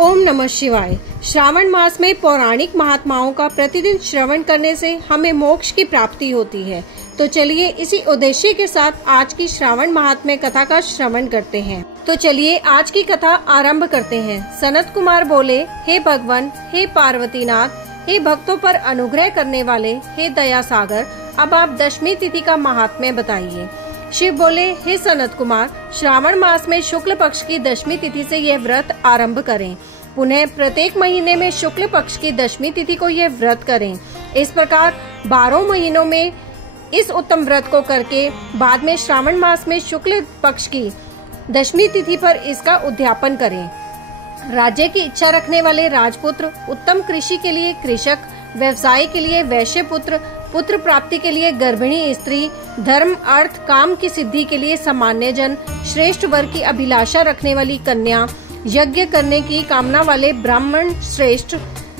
ओम नमः शिवाय। श्रावण मास में पौराणिक महात्माओं का प्रतिदिन श्रवण करने से हमें मोक्ष की प्राप्ति होती है। तो चलिए इसी उद्देश्य के साथ आज की श्रावण महात्म्य कथा का श्रवण करते हैं। तो चलिए आज की कथा आरंभ करते हैं। सनत कुमार बोले, हे भगवान, हे पार्वतीनाथ, हे भक्तों पर अनुग्रह करने वाले, हे दया सागर, अब आप दशमी तिथि का महात्म्य बताइए। शिव बोले, हे सनत कुमार, श्रावण मास में शुक्ल पक्ष की दशमी तिथि से यह व्रत आरंभ करें। पुनः प्रत्येक महीने में शुक्ल पक्ष की दशमी तिथि को यह व्रत करें। इस प्रकार 12 महीनों में इस उत्तम व्रत को करके बाद में श्रावण मास में शुक्ल पक्ष की दशमी तिथि पर इसका उद्यापन करें। राज्य की इच्छा रखने वाले राजपुत्र, उत्तम कृषि के लिए कृषक, व्यवसाय के लिए वैश्य पुत्र, पुत्र प्राप्ति के लिए गर्भिणी स्त्री, धर्म अर्थ काम की सिद्धि के लिए सामान्य जन, श्रेष्ठ वर की अभिलाषा रखने वाली कन्या, यज्ञ करने की कामना वाले ब्राह्मण श्रेष्ठ,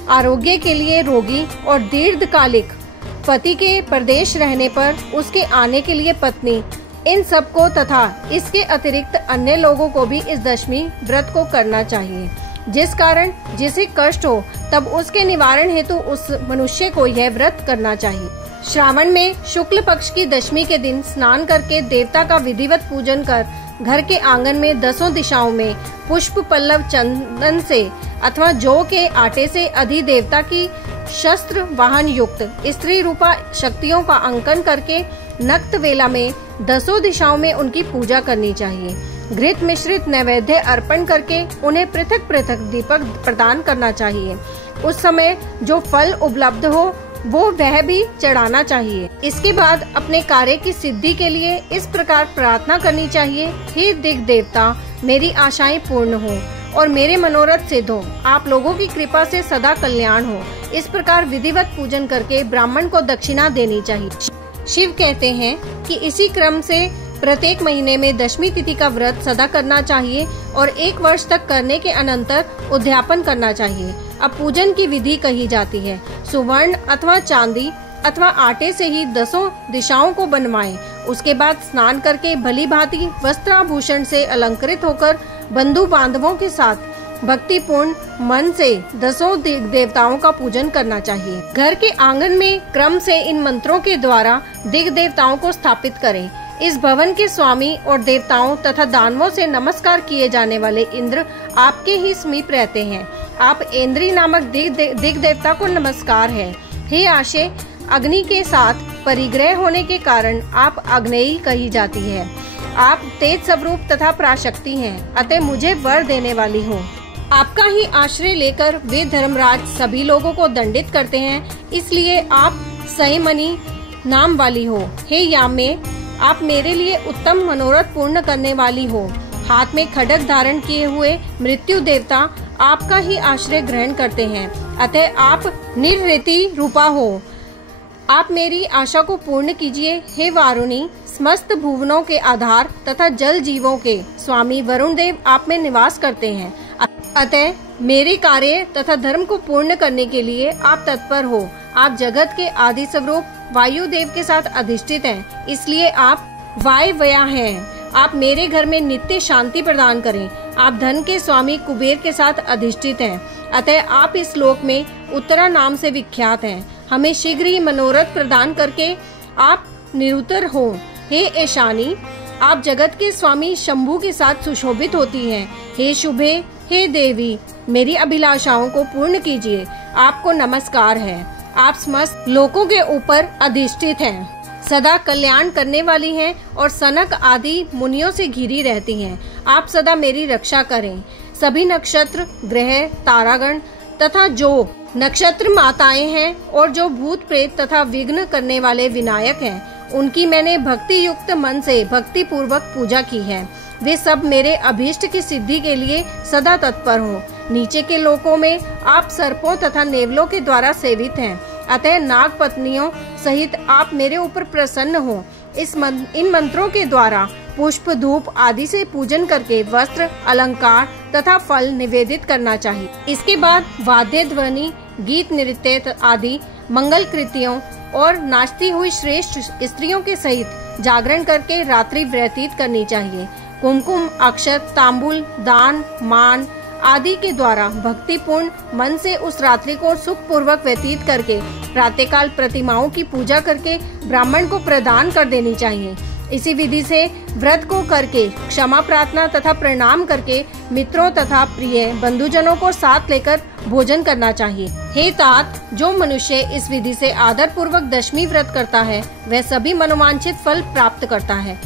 आरोग्य के लिए रोगी और दीर्घकालिक, पति के प्रदेश रहने पर उसके आने के लिए पत्नी, इन सबको तथा इसके अतिरिक्त अन्य लोगों को भी इस दशमी व्रत को करना चाहिए। जिस कारण जिसे कष्ट हो तब उसके निवारण हेतु उस मनुष्य को यह व्रत करना चाहिए। श्रावण में शुक्ल पक्ष की दशमी के दिन स्नान करके देवता का विधिवत पूजन कर घर के आंगन में 10 दिशाओं में पुष्प पल्लव चंदन से अथवा जौ के आटे से अधिदेवता की शस्त्र वाहन युक्त स्त्री रूपा शक्तियों का अंकन करके नक्त वेला में 10 दिशाओं में उनकी पूजा करनी चाहिए। घृत मिश्रित नैवेद्य अर्पण करके उन्हें पृथक पृथक दीपक प्रदान करना चाहिए। उस समय जो फल उपलब्ध हो वो वह भी चढ़ाना चाहिए। इसके बाद अपने कार्य की सिद्धि के लिए इस प्रकार प्रार्थना करनी चाहिए, हे दिग् देवता, मेरी आशाएं पूर्ण हो और मेरे मनोरथ सिद्ध हो, आप लोगों की कृपा से सदा कल्याण हो। इस प्रकार विधिवत पूजन करके ब्राह्मण को दक्षिणा देनी चाहिए। शिव कहते हैं कि इसी क्रम से प्रत्येक महीने में दशमी तिथि का व्रत सदा करना चाहिए और 1 वर्ष तक करने के अनंतर उद्यापन करना चाहिए। अब पूजन की विधि कही जाती है। सुवर्ण अथवा चांदी अथवा आटे से ही 10 दिशाओं को बनवाएं। उसके बाद स्नान करके भली भांति वस्त्राभूषण से अलंकृत होकर बंधु बांधवों के साथ भक्तिपूर्ण मन से 10 देवताओं का पूजन करना चाहिए। घर के आंगन में क्रम से इन मंत्रों के द्वारा दिग् देवताओं को स्थापित करें। इस भवन के स्वामी और देवताओं तथा दानवों से नमस्कार किए जाने वाले इंद्र आपके ही समीप रहते हैं। आप इंद्री नामक दिग् देवता को नमस्कार है। हे आशे, अग्नि के साथ परिग्रह होने के कारण आप अग्नेयी कही जाती है। आप तेज स्वरूप तथा पराशक्ति हैं, अतः मुझे वर देने वाली हो। आपका ही आश्रय लेकर वे धर्मराज सभी लोगों को दंडित करते हैं, इसलिए आप संयमनी नाम वाली हो। हे यामे, आप मेरे लिए उत्तम मनोरथ पूर्ण करने वाली हो। हाथ में खड्ग धारण किए हुए मृत्यु देवता आपका ही आश्रय ग्रहण करते हैं, अतः आप निर्ऋति रूपा हो। आप मेरी आशा को पूर्ण कीजिए। हे वारुणी, समस्त भुवनों के आधार तथा जल जीवों के स्वामी वरुण देव आप में निवास करते हैं, अतः मेरे कार्य तथा धर्म को पूर्ण करने के लिए आप तत्पर हो। आप जगत के आदि स्वरूप वायु देव के साथ अधिष्ठित हैं, इसलिए आप वायव्या हैं। आप मेरे घर में नित्य शांति प्रदान करें। आप धन के स्वामी कुबेर के साथ अधिष्ठित हैं, अतः आप इस लोक में उत्तरा नाम से विख्यात हैं। हमें शीघ्र ही मनोरथ प्रदान करके आप निरुत्तर हो। हे ऐशानी, आप जगत के स्वामी शंभु के साथ सुशोभित होती हैं। हे शुभे, हे देवी, मेरी अभिलाषाओं को पूर्ण कीजिए। आपको नमस्कार है। आप समस्त लोकों के ऊपर अधिष्ठित हैं, सदा कल्याण करने वाली हैं और सनक आदि मुनियों से घिरी रहती हैं। आप सदा मेरी रक्षा करें। सभी नक्षत्र, ग्रह, तारागण तथा जो नक्षत्र माताएं हैं और जो भूत प्रेत तथा विघ्न करने वाले विनायक हैं, उनकी मैंने भक्ति युक्त मन से भक्ति पूर्वक पूजा की है। वे सब मेरे अभीष्ट की सिद्धि के लिए सदा तत्पर हो। नीचे के लोकों में आप सर्पों तथा नेवलों के द्वारा सेवित हैं, अतः नाग पत्नियों सहित आप मेरे ऊपर प्रसन्न हो। इन मंत्रों के द्वारा पुष्प धूप आदि से पूजन करके वस्त्र, अलंकार तथा फल निवेदित करना चाहिए। इसके बाद वाद्य ध्वनि, गीत, नृत्य आदि मंगल कृतियों और नाचती हुई श्रेष्ठ स्त्रियों के सहित जागरण करके रात्रि व्यतीत करनी चाहिए। कुमकुम, अक्षत, तांबूल, दान, मान आदि के द्वारा भक्तिपूर्ण मन से उस रात्रि को सुख पूर्वक व्यतीत करके प्रातःकाल प्रतिमाओं की पूजा करके ब्राह्मण को प्रदान कर देनी चाहिए। इसी विधि से व्रत को करके क्षमा प्रार्थना तथा प्रणाम करके मित्रों तथा प्रिय बंधुजनों को साथ लेकर भोजन करना चाहिए। हे तात, जो मनुष्य इस विधि से आदर पूर्वक दशमी व्रत करता है वह सभी मनोवांछित फल प्राप्त करता है।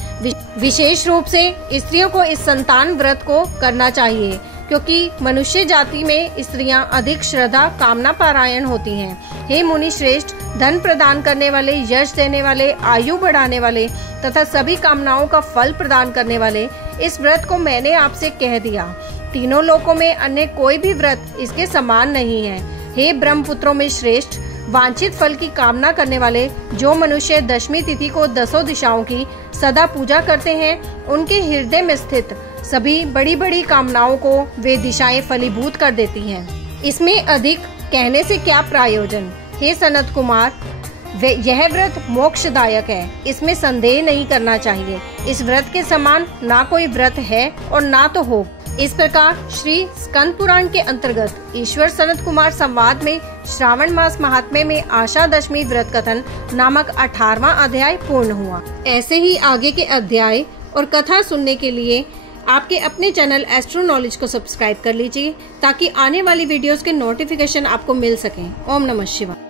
विशेष रूप से स्त्रियों को इस संतान व्रत को करना चाहिए, क्योंकि मनुष्य जाति में स्त्रियां अधिक श्रद्धा कामना पारायण होती हैं। हे मुनि श्रेष्ठ, धन प्रदान करने वाले, यश देने वाले, आयु बढ़ाने वाले तथा सभी कामनाओं का फल प्रदान करने वाले, इस व्रत को मैंने आपसे कह दिया। तीनों लोकों में अन्य कोई भी व्रत इसके समान नहीं है। हे ब्रह्मपुत्रों में श्रेष्ठ, वांछित फल की कामना करने वाले जो मनुष्य दशमी तिथि को 10 दिशाओं की सदा पूजा करते हैं, उनके हृदय में स्थित सभी बड़ी बड़ी कामनाओं को वे दिशाएं फलीभूत कर देती हैं। इसमें अधिक कहने से क्या प्रयोजन। हे सनत कुमार, यह व्रत मोक्षदायक है, इसमें संदेह नहीं करना चाहिए। इस व्रत के समान ना कोई व्रत है और ना तो हो। इस प्रकार श्री स्कंद पुराण के अंतर्गत ईश्वर सनत कुमार संवाद में श्रावण मास महात्म्य में आशा दशमी व्रत कथन नामक 18वां अध्याय पूर्ण हुआ। ऐसे ही आगे के अध्याय और कथा सुनने के लिए आपके अपने चैनल एस्ट्रो नॉलेज को सब्सक्राइब कर लीजिए, ताकि आने वाली वीडियोस के नोटिफिकेशन आपको मिल सकें। ओम नमः शिवाय।